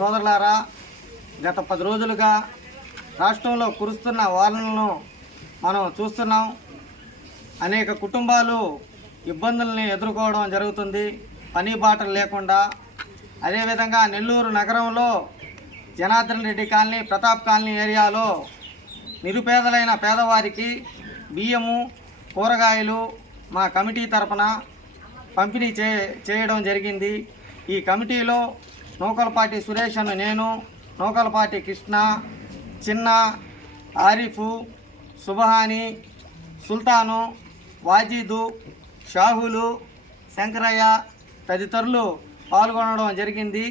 సోదరులారా, గత 10 రోజులుగా రాష్ట్రంలో కురుస్తున్న వానలను మనం చూస్తున్నాం. అనేక కుటుంబాలు ఇబ్బందుల్ని ఎదుర్కోవడం జరుగుతుంది, పని బాటలు లేకుండా. అదేవిధంగా నెల్లూరు నగరంలో జనార్దన్ రెడ్డి కాలనీ, ప్రతాప్ కాలనీ ఏరియాలో నిరుపేదలైన పేదవారికి బియ్యము, కూరగాయలు మా కమిటీ తరపున పంపిణీ చేయడం జరిగింది. ఈ కమిటీలో నూకలపాటి సురేష్ అను నేను, నూకలపాటి కృష్ణ, చిన్న, ఆరిఫు, సుబహాని, సుల్తాను, వాజీదు, షాహులు, శంకరయ్య తదితరులు పాల్గొనడం జరిగింది.